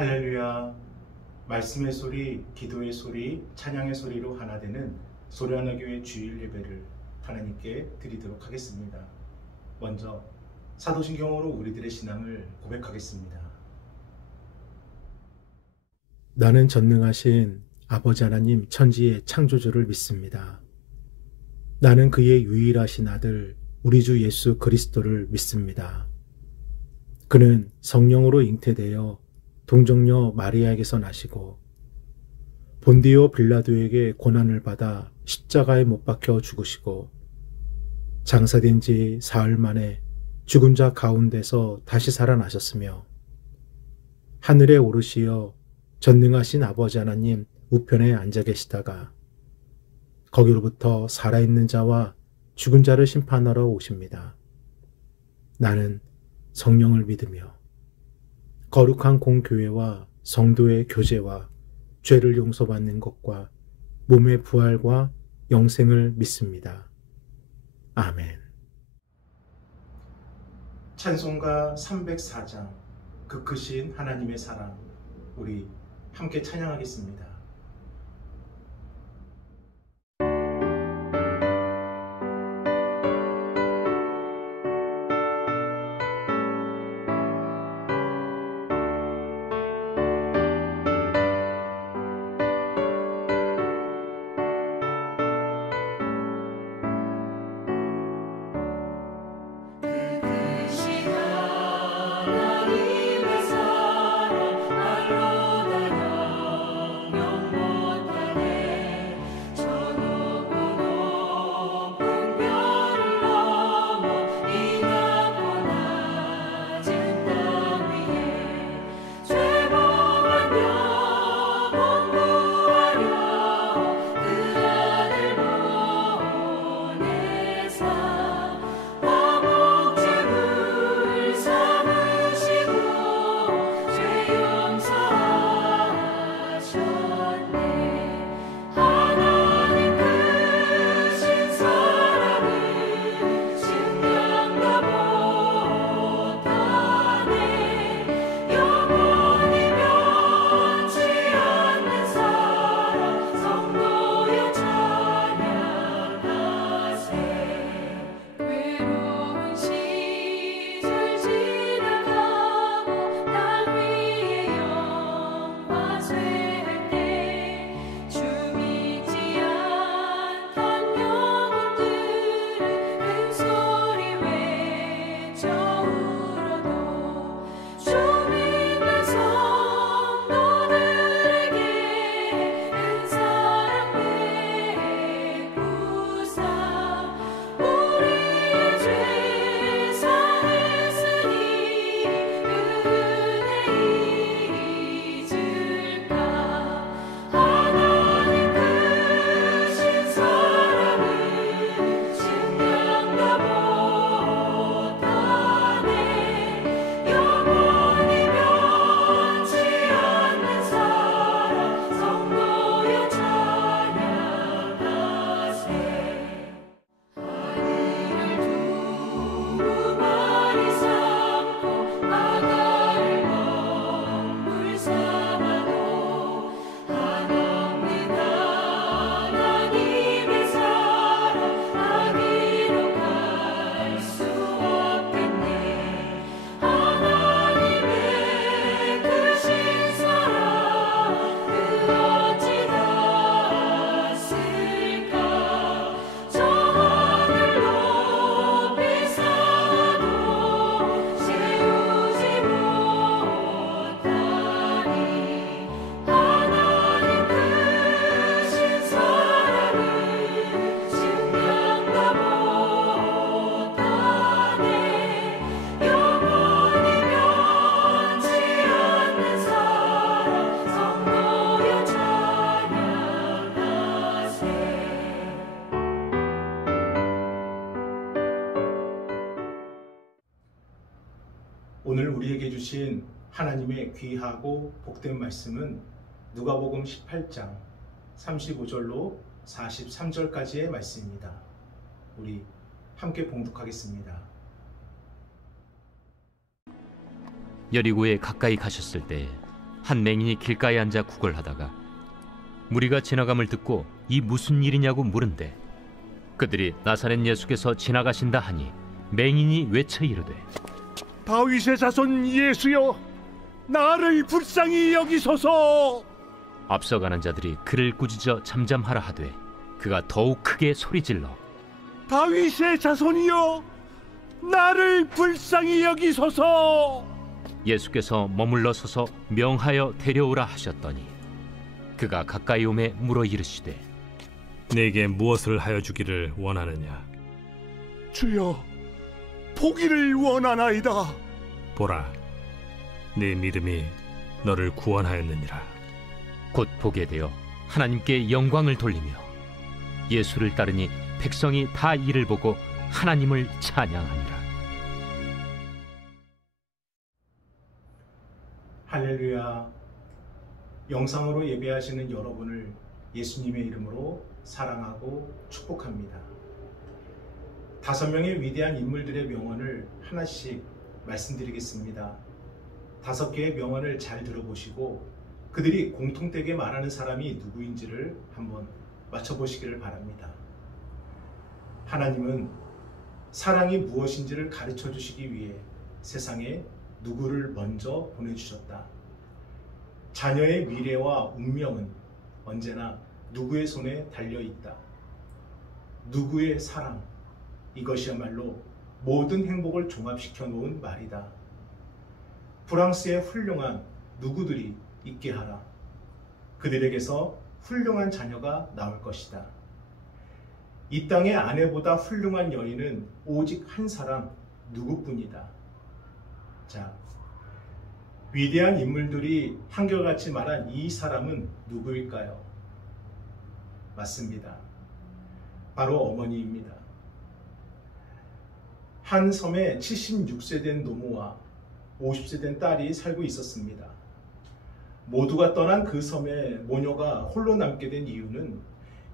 할렐루야. 말씀의 소리, 기도의 소리, 찬양의 소리로 하나 되는 소리하나 교회 주일 예배를 하나님께 드리도록 하겠습니다. 먼저 사도신경으로 우리들의 신앙을 고백하겠습니다. 나는 전능하신 아버지 하나님 천지의 창조주를 믿습니다. 나는 그의 유일하신 아들 우리 주 예수 그리스도를 믿습니다. 그는 성령으로 잉태되어 동정녀 마리아에게서 나시고 본디오 빌라도에게 고난을 받아 십자가에 못 박혀 죽으시고 장사된 지 사흘 만에 죽은 자 가운데서 다시 살아나셨으며 하늘에 오르시어 전능하신 아버지 하나님 우편에 앉아 계시다가 거기로부터 살아있는 자와 죽은 자를 심판하러 오십니다. 나는 성령을 믿으며 거룩한 공교회와 성도의 교제와 죄를 용서받는 것과 몸의 부활과 영생을 믿습니다. 아멘. 찬송가 304장 그 크신 하나님의 사랑, 우리 함께 찬양하겠습니다. 오늘 우리에게 주신 하나님의 귀하고 복된 말씀은 누가복음 18장 35절로 43절까지의 말씀입니다. 우리 함께 봉독하겠습니다. 여리고에 가까이 가셨을 때 한 맹인이 길가에 앉아 구걸하다가 무리가 지나감을 듣고 이 무슨 일이냐고 물은데 그들이 나사렛 예수께서 지나가신다 하니 맹인이 외쳐 이르되 다윗의 자손 예수여, 나를 불쌍히 여기소서. 앞서가는 자들이 그를 꾸짖어 잠잠하라 하되 그가 더욱 크게 소리질러 다윗의 자손이여, 나를 불쌍히 여기소서. 예수께서 머물러 서서 명하여 데려오라 하셨더니 그가 가까이 오매 물어 이르시되 내게 무엇을 하여 주기를 원하느냐? 주여, 보기를 원하나이다. 보라, 네 믿음이 너를 구원하였느니라. 곧 보게 되어 하나님께 영광을 돌리며 예수를 따르니 백성이 다 이를 보고 하나님을 찬양하니라. 할렐루야. 영상으로 예배하시는 여러분을 예수님의 이름으로 사랑하고 축복합니다. 5명의 위대한 인물들의 명언을 하나씩 말씀드리겠습니다. 5개의 명언을 잘 들어보시고 그들이 공통되게 말하는 사람이 누구인지를 한번 맞춰보시기를 바랍니다. 하나님은 사랑이 무엇인지를 가르쳐 주시기 위해 세상에 누구를 먼저 보내주셨다. 자녀의 미래와 운명은 언제나 누구의 손에 달려있다. 누구의 사랑, 이것이야말로 모든 행복을 종합시켜 놓은 말이다. 프랑스의 훌륭한 누구들이 있게 하라. 그들에게서 훌륭한 자녀가 나올 것이다. 이 땅의 아내보다 훌륭한 여인은 오직 한 사람, 누구뿐이다. 자, 위대한 인물들이 한결같이 말한 이 사람은 누구일까요? 맞습니다. 바로 어머니입니다. 한 섬에 76세 된 노모와 50세 된 딸이 살고 있었습니다. 모두가 떠난 그 섬에 모녀가 홀로 남게 된 이유는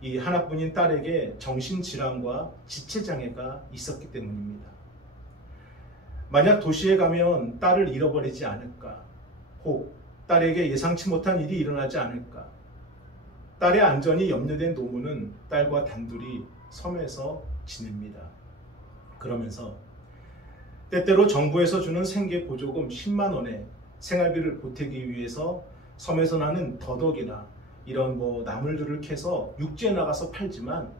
이 하나뿐인 딸에게 정신질환과 지체장애가 있었기 때문입니다. 만약 도시에 가면 딸을 잃어버리지 않을까, 혹 딸에게 예상치 못한 일이 일어나지 않을까, 딸의 안전이 염려된 노모는 딸과 단둘이 섬에서 지냅니다. 그러면서 때때로 정부에서 주는 생계 보조금 10만 원에 생활비를 보태기 위해서 섬에서 나는 더덕이나 이런 나물들을 캐서 육지에 나가서 팔지만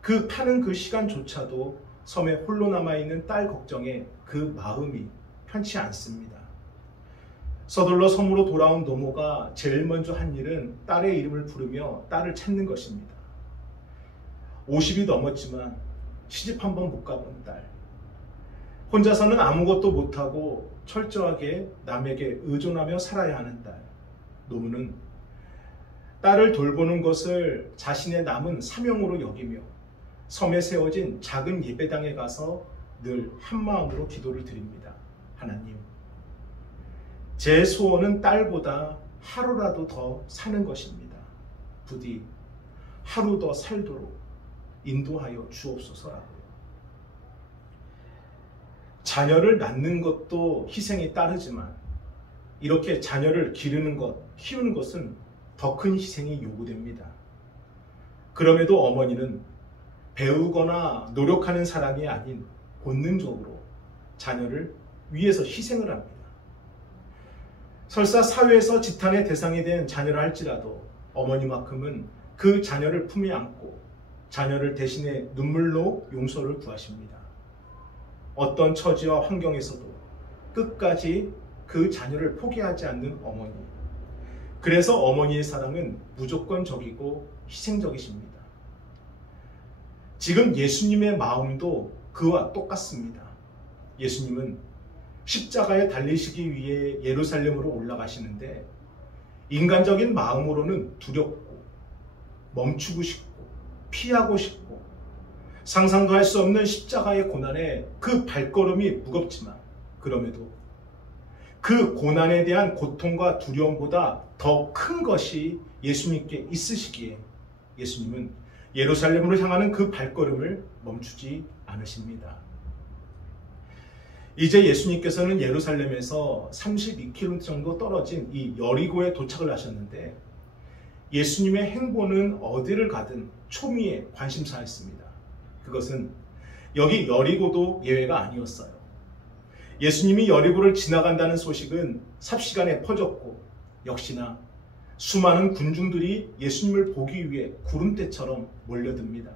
그 파는 그 시간조차도 섬에 홀로 남아있는 딸 걱정에 그 마음이 편치 않습니다. 서둘러 섬으로 돌아온 노모가 제일 먼저 한 일은 딸의 이름을 부르며 딸을 찾는 것입니다. 50이 넘었지만 시집 한 번 못 가본 딸. 혼자서는 아무것도 못하고 철저하게 남에게 의존하며 살아야 하는 딸. 노모는 딸을 돌보는 것을 자신의 남은 사명으로 여기며 섬에 세워진 작은 예배당에 가서 늘 한마음으로 기도를 드립니다. 하나님, 제 소원은 딸보다 하루라도 더 사는 것입니다. 부디 하루 더 살도록 인도하여 주옵소서라고요. 자녀를 낳는 것도 희생이 따르지만 이렇게 자녀를 기르는 것, 키우는 것은 더 큰 희생이 요구됩니다. 그럼에도 어머니는 배우거나 노력하는 사람이 아닌 본능적으로 자녀를 위해서 희생을 합니다. 설사 사회에서 지탄의 대상이 된 자녀라 할지라도 어머니만큼은 그 자녀를 품에 안고 자녀를 대신해 눈물로 용서를 구하십니다. 어떤 처지와 환경에서도 끝까지 그 자녀를 포기하지 않는 어머니. 그래서 어머니의 사랑은 무조건적이고 희생적이십니다. 지금 예수님의 마음도 그와 똑같습니다. 예수님은 십자가에 달리시기 위해 예루살렘으로 올라가시는데 인간적인 마음으로는 두렵고 멈추고 싶고 피하고 싶고 상상도 할 수 없는 십자가의 고난에 그 발걸음이 무겁지만 그럼에도 그 고난에 대한 고통과 두려움보다 더 큰 것이 예수님께 있으시기에 예수님은 예루살렘으로 향하는 그 발걸음을 멈추지 않으십니다. 이제 예수님께서는 예루살렘에서 32km 정도 떨어진 이 여리고에 도착을 하셨는데 예수님의 행보는 어디를 가든 초미의 관심사였습니다. 그것은 여기 여리고도 예외가 아니었어요. 예수님이 여리고를 지나간다는 소식은 삽시간에 퍼졌고 역시나 수많은 군중들이 예수님을 보기 위해 구름대처럼 몰려듭니다.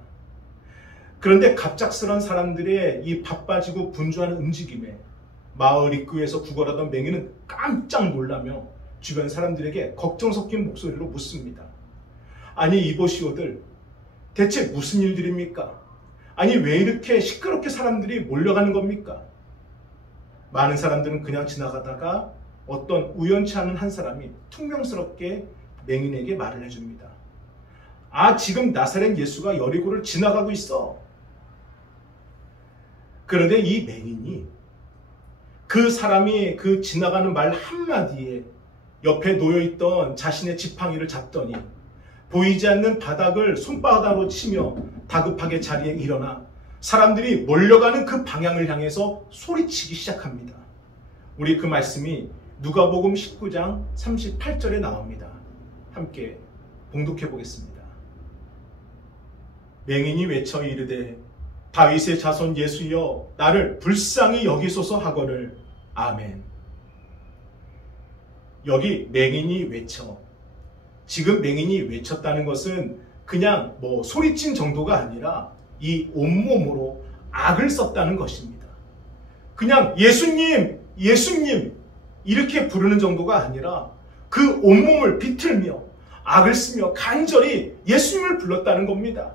그런데 갑작스런 사람들의 이 바빠지고 분주한 움직임에 마을 입구에서 구걸하던 맹인은 깜짝 놀라며 주변 사람들에게 걱정 섞인 목소리로 묻습니다. 아니 이보시오들, 대체 무슨 일들입니까? 아니 왜 이렇게 시끄럽게 사람들이 몰려가는 겁니까? 많은 사람들은 그냥 지나가다가 어떤 우연치 않은 한 사람이 퉁명스럽게 맹인에게 말을 해줍니다. 아, 지금 나사렛 예수가 여리고를 지나가고 있어. 그런데 이 맹인이 그 사람이 그 지나가는 말 한마디에 옆에 놓여있던 자신의 지팡이를 잡더니 보이지 않는 바닥을 손바닥으로 치며 다급하게 자리에 일어나 사람들이 몰려가는 그 방향을 향해서 소리치기 시작합니다. 우리 그 말씀이 누가복음 19장 38절에 나옵니다. 함께 봉독해 보겠습니다. 맹인이 외쳐 이르되 다윗의 자손 예수여 나를 불쌍히 여기소서 하거늘. 아멘. 여기 맹인이 외쳐. 지금 맹인이 외쳤다는 것은 그냥 소리친 정도가 아니라 이 온몸으로 악을 썼다는 것입니다. 그냥 예수님, 예수님 이렇게 부르는 정도가 아니라 그 온몸을 비틀며 악을 쓰며 간절히 예수님을 불렀다는 겁니다.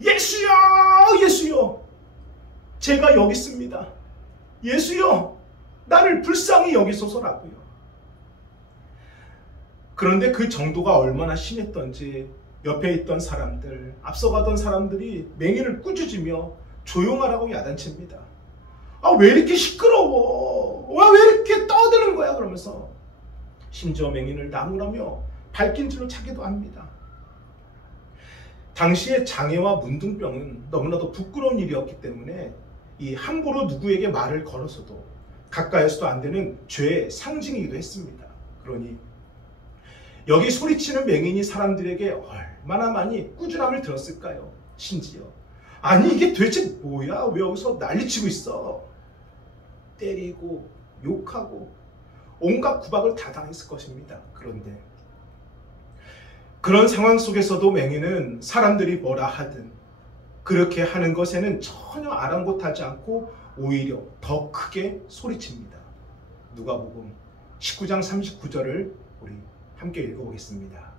예수여, 예수여, 제가 여기 있습니다. 예수여, 나를 불쌍히 여기소서라고요. 그런데 그 정도가 얼마나 심했던지 옆에 있던 사람들, 앞서가던 사람들이 맹인을 꾸짖으며 조용하라고 야단칩니다. 아, 왜 이렇게 시끄러워? 왜 이렇게 떠드는 거야? 그러면서 심지어 맹인을 나무라며 발길질로 차기도 합니다. 당시에 장애와 문둥병은 너무나도 부끄러운 일이었기 때문에 이 함부로 누구에게 말을 걸어서도 가까이서도 안 되는 죄의 상징이기도 했습니다. 그러니 여기 소리치는 맹인이 사람들에게 얼마나 많이 꾸준함을 들었을까요? 심지어 아니 이게 도대체 뭐야? 왜 여기서 난리치고 있어? 때리고 욕하고 온갖 구박을 다 당했을 것입니다. 그런데 그런 상황 속에서도 맹인은 사람들이 뭐라 하든 그렇게 하는 것에는 전혀 아랑곳하지 않고 오히려 더 크게 소리칩니다. 누가복음 19장 39절을 우리 함께 읽어보겠습니다.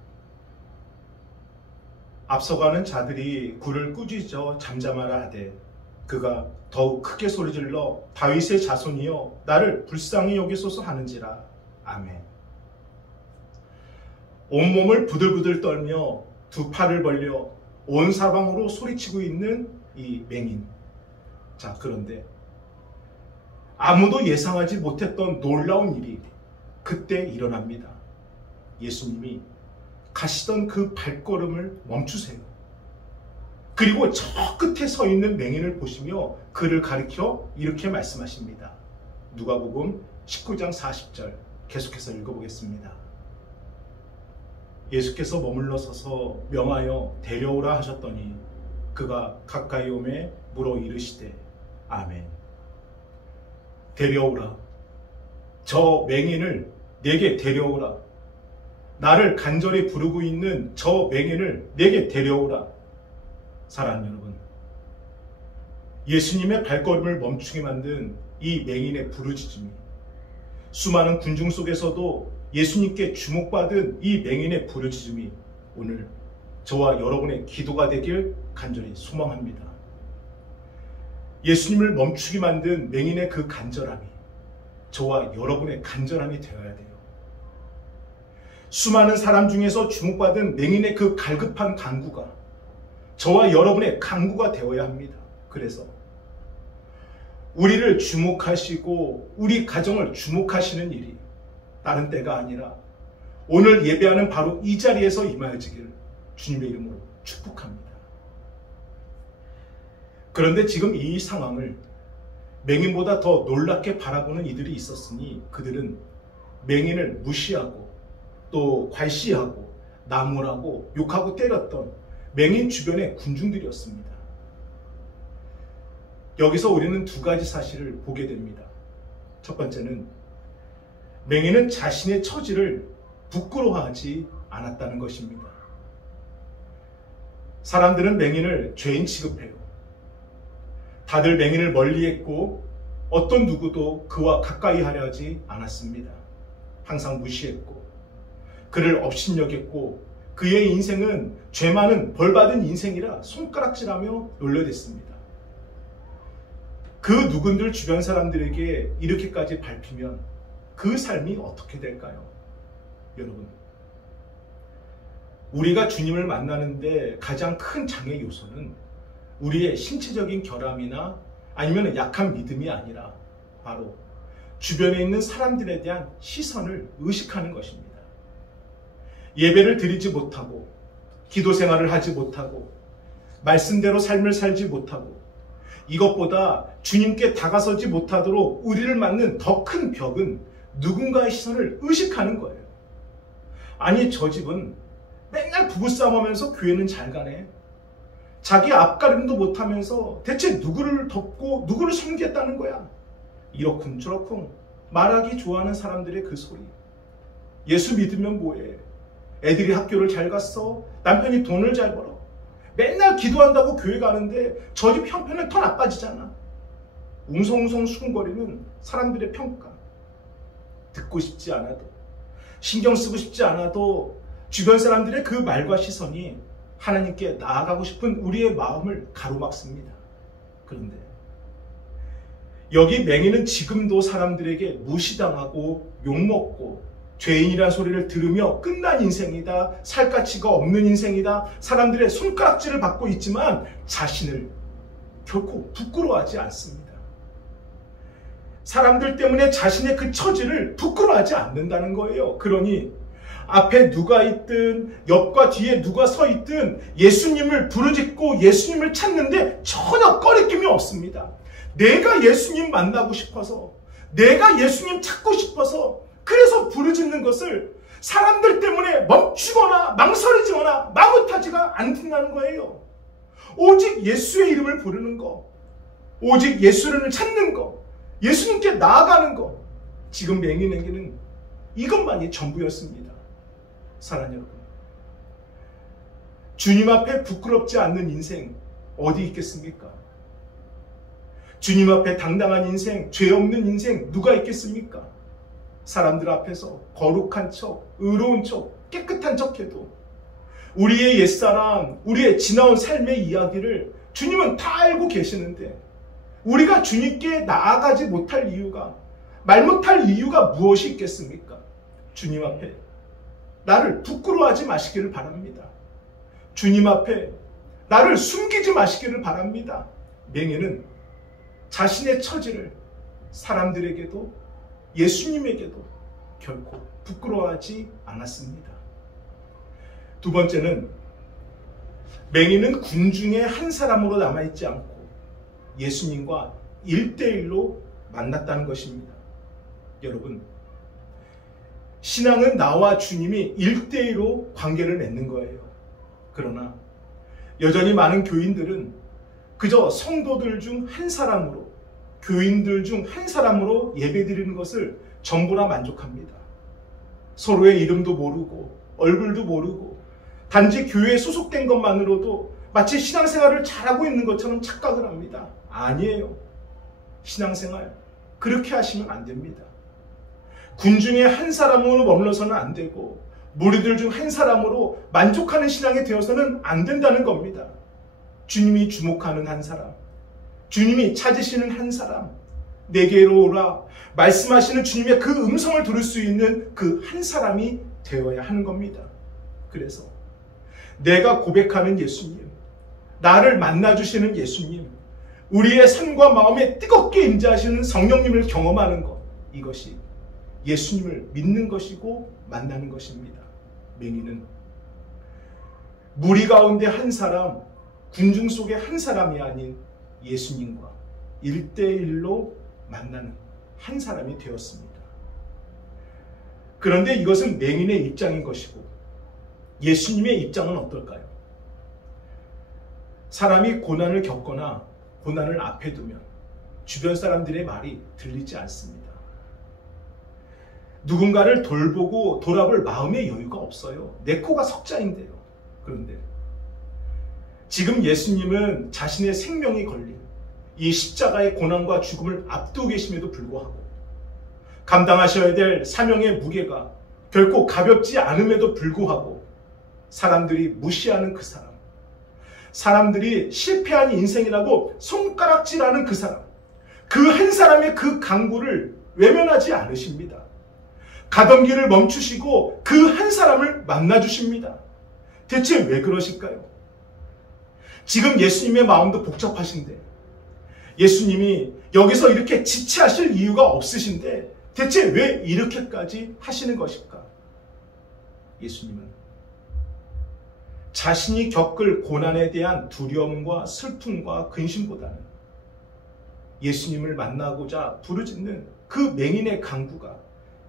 앞서가는 자들이 그를 꾸짖어 잠잠하라 하되 그가 더욱 크게 소리질러 다윗의 자손이여 나를 불쌍히 여기소서 하는지라. 아멘. 온몸을 부들부들 떨며 두 팔을 벌려 온 사방으로 소리치고 있는 이 맹인. 자, 그런데 아무도 예상하지 못했던 놀라운 일이 그때 일어납니다. 예수님이 가시던 그 발걸음을 멈추세요. 그리고 저 끝에 서 있는 맹인을 보시며 그를 가리켜 이렇게 말씀하십니다. 누가복음 19장 40절 계속해서 읽어보겠습니다. 예수께서 머물러 서서 명하여 데려오라 하셨더니 그가 가까이 오매 물어 이르시되 아멘. 데려오라. 저 맹인을 내게 데려오라. 나를 간절히 부르고 있는 저 맹인을 내게 데려오라. 사랑하는 여러분, 예수님의 발걸음을 멈추게 만든 이 맹인의 부르짖음이 수많은 군중 속에서도 예수님께 주목받은 이 맹인의 부르짖음이 오늘 저와 여러분의 기도가 되길 간절히 소망합니다. 예수님을 멈추게 만든 맹인의 그 간절함이 저와 여러분의 간절함이 되어야 돼요. 수많은 사람 중에서 주목받은 맹인의 그 갈급한 간구가 저와 여러분의 간구가 되어야 합니다. 그래서 우리를 주목하시고 우리 가정을 주목하시는 일이 다른 때가 아니라 오늘 예배하는 바로 이 자리에서 임하여지기를 주님의 이름으로 축복합니다. 그런데 지금 이 상황을 맹인보다 더 놀랍게 바라보는 이들이 있었으니 그들은 맹인을 무시하고 또 괄시하고 나무라고 욕하고 때렸던 맹인 주변의 군중들이었습니다. 여기서 우리는 두 가지 사실을 보게 됩니다. 첫 번째는 맹인은 자신의 처지를 부끄러워하지 않았다는 것입니다. 사람들은 맹인을 죄인 취급해요. 다들 맹인을 멀리했고 어떤 누구도 그와 가까이 하려 하지 않았습니다. 항상 무시했고 그를 업신여겼고 그의 인생은 죄 많은 벌받은 인생이라 손가락질하며 놀려댔습니다. 그 누군들 주변 사람들에게 이렇게까지 밟히면 그 삶이 어떻게 될까요? 여러분, 우리가 주님을 만나는데 가장 큰 장애 요소는 우리의 신체적인 결함이나 아니면 약한 믿음이 아니라 바로 주변에 있는 사람들에 대한 시선을 의식하는 것입니다. 예배를 드리지 못하고 기도 생활을 하지 못하고 말씀대로 삶을 살지 못하고 이것보다 주님께 다가서지 못하도록 우리를 막는 더 큰 벽은 누군가의 시선을 의식하는 거예요. 아니, 저 집은 맨날 부부싸움하면서 교회는 잘 가네. 자기 앞가림도 못하면서 대체 누구를 덮고 누구를 섬기겠다는 거야. 이러쿵저러쿵 말하기 좋아하는 사람들의 그 소리. 예수 믿으면 뭐해? 애들이 학교를 잘 갔어. 남편이 돈을 잘 벌어. 맨날 기도한다고 교회 가는데 저 집 형편은 더 나빠지잖아. 웅성웅성 수군거리는 사람들의 평가. 듣고 싶지 않아도, 신경 쓰고 싶지 않아도 주변 사람들의 그 말과 시선이 하나님께 나아가고 싶은 우리의 마음을 가로막습니다. 그런데 여기 맹인은 지금도 사람들에게 무시당하고 욕먹고 죄인이란 소리를 들으며 끝난 인생이다, 살 가치가 없는 인생이다, 사람들의 손가락질을 받고 있지만 자신을 결코 부끄러워하지 않습니다. 사람들 때문에 자신의 그 처지를 부끄러워하지 않는다는 거예요. 그러니 앞에 누가 있든 옆과 뒤에 누가 서 있든 예수님을 부르짖고 예수님을 찾는데 전혀 꺼리낌이 없습니다. 내가 예수님 만나고 싶어서, 내가 예수님 찾고 싶어서 그래서 부르짖는 것을 사람들 때문에 멈추거나 망설이거나 마구 타지가 않는다는 거예요. 오직 예수의 이름을 부르는 거, 오직 예수를 찾는 거, 예수님께 나아가는 거, 지금 맹인에게는 이것만이 전부였습니다. 사랑하는 여러분, 주님 앞에 부끄럽지 않는 인생 어디 있겠습니까? 주님 앞에 당당한 인생, 죄 없는 인생 누가 있겠습니까? 사람들 앞에서 거룩한 척, 의로운 척, 깨끗한 척해도 우리의 옛사람, 우리의 지나온 삶의 이야기를 주님은 다 알고 계시는데 우리가 주님께 나아가지 못할 이유가, 말 못할 이유가 무엇이 있겠습니까? 주님 앞에 나를 부끄러워하지 마시기를 바랍니다. 주님 앞에 나를 숨기지 마시기를 바랍니다. 맹인은 자신의 처지를 사람들에게도 예수님에게도 결코 부끄러워하지 않았습니다. 두 번째는 맹인은 군중의 한 사람으로 남아있지 않고 예수님과 1대1로 만났다는 것입니다. 여러분, 신앙은 나와 주님이 1대1로 관계를 맺는 거예요. 그러나 여전히 많은 교인들은 그저 성도들 중 한 사람으로, 교인들 중 한 사람으로 예배드리는 것을 전부나 만족합니다. 서로의 이름도 모르고 얼굴도 모르고 단지 교회에 소속된 것만으로도 마치 신앙생활을 잘하고 있는 것처럼 착각을 합니다. 아니에요. 신앙생활 그렇게 하시면 안 됩니다. 군중의 한 사람으로 머물러서는 안 되고 무리들 중 한 사람으로 만족하는 신앙이 되어서는 안 된다는 겁니다. 주님이 주목하는 한 사람, 주님이 찾으시는 한 사람, 내게로 오라 말씀하시는 주님의 그 음성을 들을 수 있는 그 한 사람이 되어야 하는 겁니다. 그래서 내가 고백하는 예수님, 나를 만나주시는 예수님, 우리의 삶과 마음에 뜨겁게 임재하시는 성령님을 경험하는 것, 이것이 예수님을 믿는 것이고 만나는 것입니다. 맹인은 무리 가운데 한 사람, 군중 속의 한 사람이 아닌 예수님과 1대1로 만나는 한 사람이 되었습니다. 그런데 이것은 맹인의 입장인 것이고 예수님의 입장은 어떨까요? 사람이 고난을 겪거나 고난을 앞에 두면 주변 사람들의 말이 들리지 않습니다. 누군가를 돌보고 돌아볼 마음의 여유가 없어요. 내 코가 석자인데요. 그런데 지금 예수님은 자신의 생명이 걸린 이 십자가의 고난과 죽음을 앞두고 계심에도 불구하고 감당하셔야 될 사명의 무게가 결코 가볍지 않음에도 불구하고 사람들이 무시하는 그 사람, 사람들이 실패한 인생이라고 손가락질하는 그 사람, 그 한 사람의 그 강구를 외면하지 않으십니다. 가던 길을 멈추시고 그 한 사람을 만나주십니다. 대체 왜 그러실까요? 지금 예수님의 마음도 복잡하신데, 예수님이 여기서 이렇게 지체하실 이유가 없으신데 대체 왜 이렇게까지 하시는 것일까? 예수님은 자신이 겪을 고난에 대한 두려움과 슬픔과 근심보다는 예수님을 만나고자 부르짖는 그 맹인의 강구가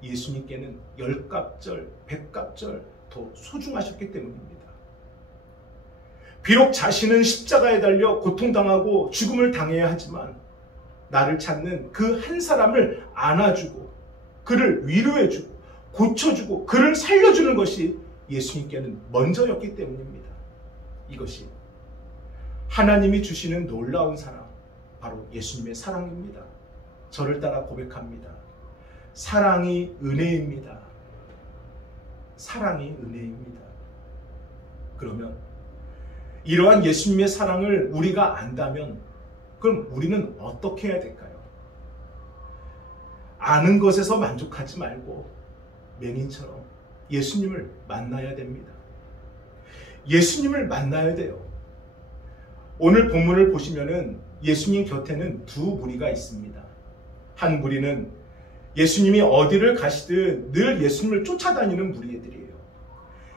예수님께는 10갑절, 100갑절 더 소중하셨기 때문입니다. 비록 자신은 십자가에 달려 고통당하고 죽음을 당해야 하지만 나를 찾는 그 한 사람을 안아주고 그를 위로해주고 고쳐주고 그를 살려주는 것이 예수님께는 먼저였기 때문입니다. 이것이 하나님이 주시는 놀라운 사랑, 바로 예수님의 사랑입니다. 저를 따라 고백합니다. 사랑이 은혜입니다. 사랑이 은혜입니다. 그러면 이러한 예수님의 사랑을 우리가 안다면 그럼 우리는 어떻게 해야 될까요? 아는 것에서 만족하지 말고 맹인처럼 예수님을 만나야 됩니다. 예수님을 만나야 돼요. 오늘 본문을 보시면은 예수님 곁에는 두 무리가 있습니다. 한 무리는 예수님이 어디를 가시든 늘 예수님을 쫓아다니는 무리들이에요.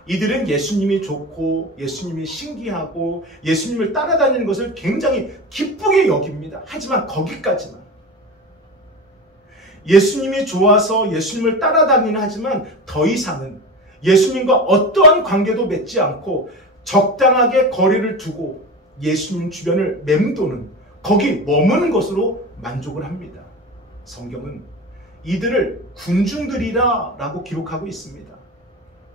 이들은 예수님이 좋고 예수님이 신기하고 예수님을 따라다니는 것을 굉장히 기쁘게 여깁니다. 하지만 거기까지만. 예수님이 좋아서 예수님을 따라다니는 하지만 더 이상은 예수님과 어떠한 관계도 맺지 않고 적당하게 거리를 두고 예수님 주변을 맴도는, 거기 머무는 것으로 만족을 합니다. 성경은 이들을 군중들이라 라고 기록하고 있습니다.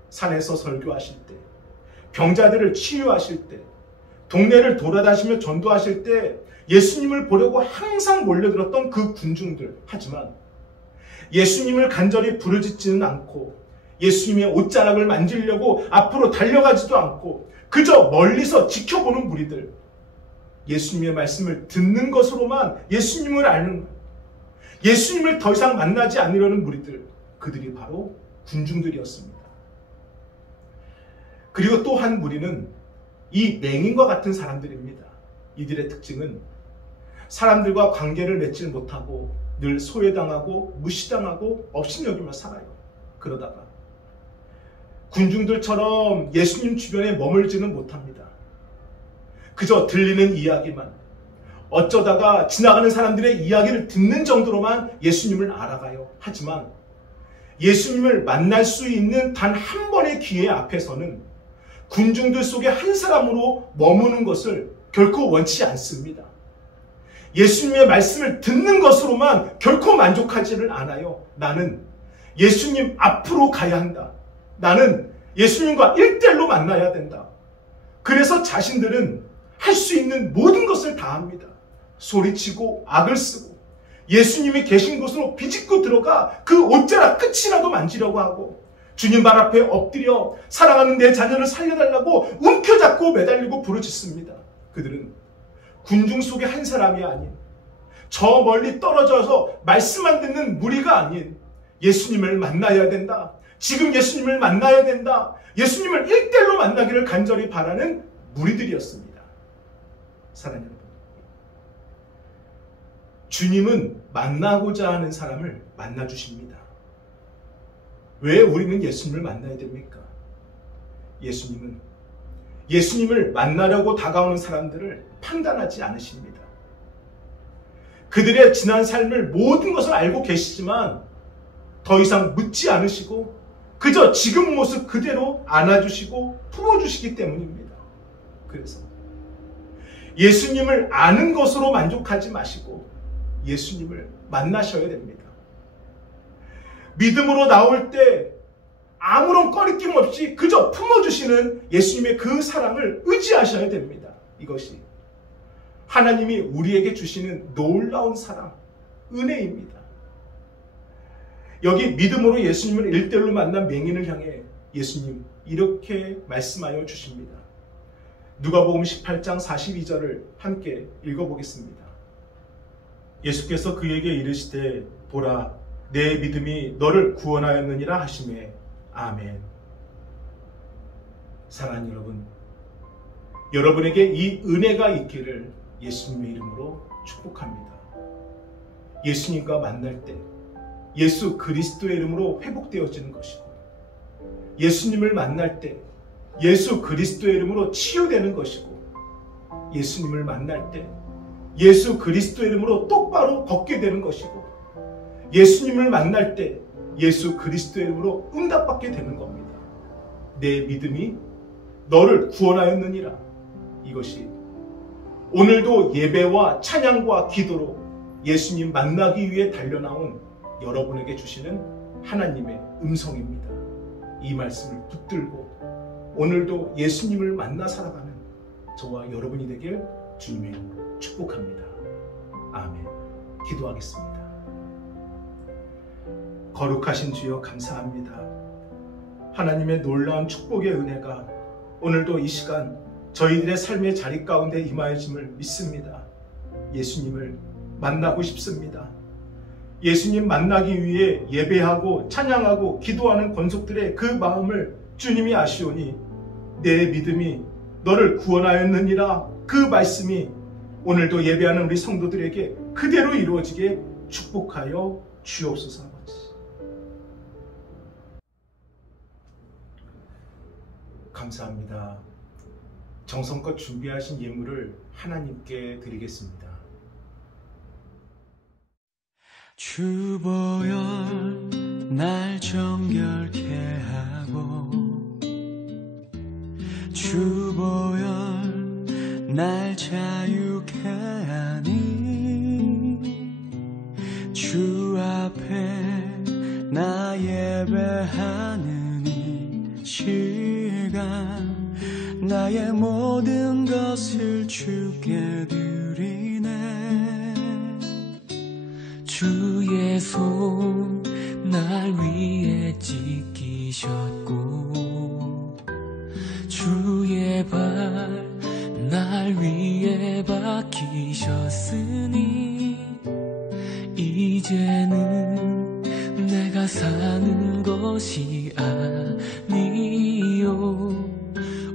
산에서 설교하실 때, 병자들을 치유하실 때, 동네를 돌아다니며 전도하실 때 예수님을 보려고 항상 몰려들었던 그 군중들. 하지만 예수님을 간절히 부르짖지는 않고 예수님의 옷자락을 만지려고 앞으로 달려가지도 않고 그저 멀리서 지켜보는 무리들, 예수님의 말씀을 듣는 것으로만 예수님을 아는, 예수님을 더 이상 만나지 않으려는 무리들, 그들이 바로 군중들이었습니다. 그리고 또 한 무리는 이 맹인과 같은 사람들입니다. 이들의 특징은 사람들과 관계를 맺지 못하고 늘 소외당하고 무시당하고 업신여기며 살아요. 그러다가 군중들처럼 예수님 주변에 머물지는 못합니다. 그저 들리는 이야기만, 어쩌다가 지나가는 사람들의 이야기를 듣는 정도로만 예수님을 알아가요. 하지만 예수님을 만날 수 있는 단 한 번의 기회 앞에서는 군중들 속에 한 사람으로 머무는 것을 결코 원치 않습니다. 예수님의 말씀을 듣는 것으로만 결코 만족하지를 않아요. 나는 예수님 앞으로 가야 한다. 나는 예수님과 1대1로 만나야 된다. 그래서 자신들은 할 수 있는 모든 것을 다 합니다. 소리치고 악을 쓰고 예수님이 계신 곳으로 비집고 들어가 그 옷자락 끝이라도 만지려고 하고 주님 발 앞에 엎드려 사랑하는 내 자녀를 살려달라고 움켜잡고 매달리고 부르짖습니다. 그들은 군중 속의 한 사람이 아닌, 저 멀리 떨어져서 말씀만 듣는 무리가 아닌 예수님을 만나야 된다. 지금 예수님을 만나야 된다. 예수님을 1대1로 만나기를 간절히 바라는 무리들이었습니다. 사랑하는 여러분, 주님은 만나고자 하는 사람을 만나주십니다. 왜 우리는 예수님을 만나야 됩니까? 예수님은 예수님을 만나려고 다가오는 사람들을 판단하지 않으십니다. 그들의 지난 삶을 모든 것을 알고 계시지만 더 이상 묻지 않으시고 그저 지금 모습 그대로 안아주시고 품어주시기 때문입니다. 그래서 예수님을 아는 것으로 만족하지 마시고 예수님을 만나셔야 됩니다. 믿음으로 나올 때 아무런 꺼리낌 없이 그저 품어주시는 예수님의 그 사랑을 의지하셔야 됩니다. 이것이 하나님이 우리에게 주시는 놀라운 사랑, 은혜입니다. 여기 믿음으로 예수님을 1대1로 만난 맹인을 향해 예수님 이렇게 말씀하여 주십니다. 누가복음 18장 42절을 함께 읽어보겠습니다. 예수께서 그에게 이르시되 보라 내 믿음이 너를 구원하였느니라 하시매 아멘. 사랑하는 여러분, 여러분에게 이 은혜가 있기를 예수님의 이름으로 축복합니다. 예수님과 만날 때 예수 그리스도의 이름으로 회복되어지는 것이고 예수님을 만날 때 예수 그리스도의 이름으로 치유되는 것이고 예수님을 만날 때 예수 그리스도의 이름으로 똑바로 걷게 되는 것이고 예수님을 만날 때 예수 그리스도의 이름으로 응답받게 되는 겁니다. 내 믿음이 너를 구원하였느니라. 이것이 오늘도 예배와 찬양과 기도로 예수님 만나기 위해 달려나온 여러분에게 주시는 하나님의 음성입니다. 이 말씀을 붙들고 오늘도 예수님을 만나 살아가는 저와 여러분이 되길 주님의 이름으로 축복합니다. 아멘. 기도하겠습니다. 거룩하신 주여 감사합니다. 하나님의 놀라운 축복의 은혜가 오늘도 이 시간 저희들의 삶의 자리 가운데 임하여짐을 믿습니다. 예수님을 만나고 싶습니다. 예수님 만나기 위해 예배하고 찬양하고 기도하는 권속들의 그 마음을 주님이 아시오니 내 믿음이 너를 구원하였느니라. 그 말씀이 오늘도 예배하는 우리 성도들에게 그대로 이루어지게 축복하여 주옵소서. 아버지 감사합니다. 정성껏 준비하신 예물을 하나님께 드리겠습니다. 주보혈 날 정결케 하고 주보혈 날 자유케 하니 주 앞에 나 예배하는 이 시간 나의 모든 것을 주께 드리네. 주의 손 날 위에 찢기셨고 주의 발 날 위에 박히셨으니 이제는 내가 사는 것이 아니요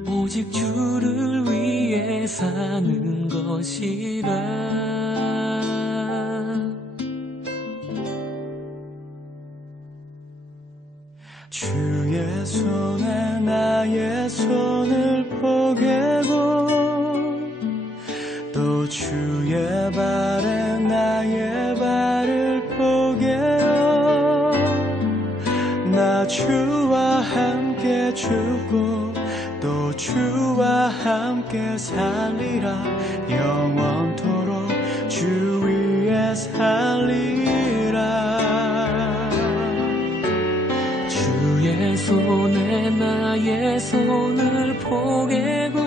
오직 주를 위해 사는 것이라. 주의 손에 나의 손을 포개고 또 주의 발에 나의 발을 포개어 나 주와 함께 죽고 또 주와 함께 살리라. 영원토록 주 위에 살리라. 주의 손에 나의 손을 포개고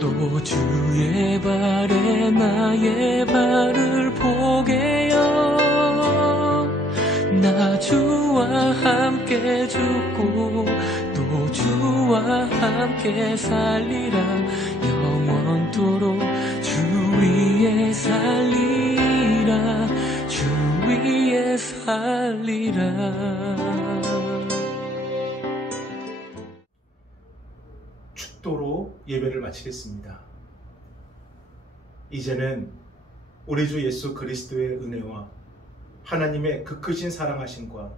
또 주의 발에 나의 발을 포개어 나 주와 함께 죽고 또 주와 함께 살리라. 영원토록 주 위에 살리라. 주 위에 살리라. 축도로 예배를 마치겠습니다. 이제는 우리 주 예수 그리스도의 은혜와 하나님의 그 크신 사랑하심과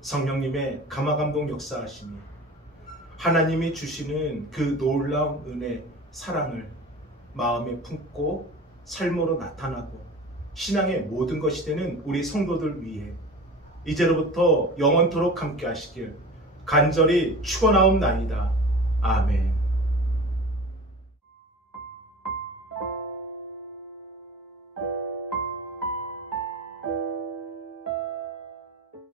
성령님의 감화감동 역사하심이 하나님이 주시는 그 놀라운 은혜, 사랑을 마음에 품고 삶으로 나타나고 신앙의 모든 것이 되는 우리 성도들 위해 이제로부터 영원토록 함께 하시길 간절히 축원하옵나이다. 아멘.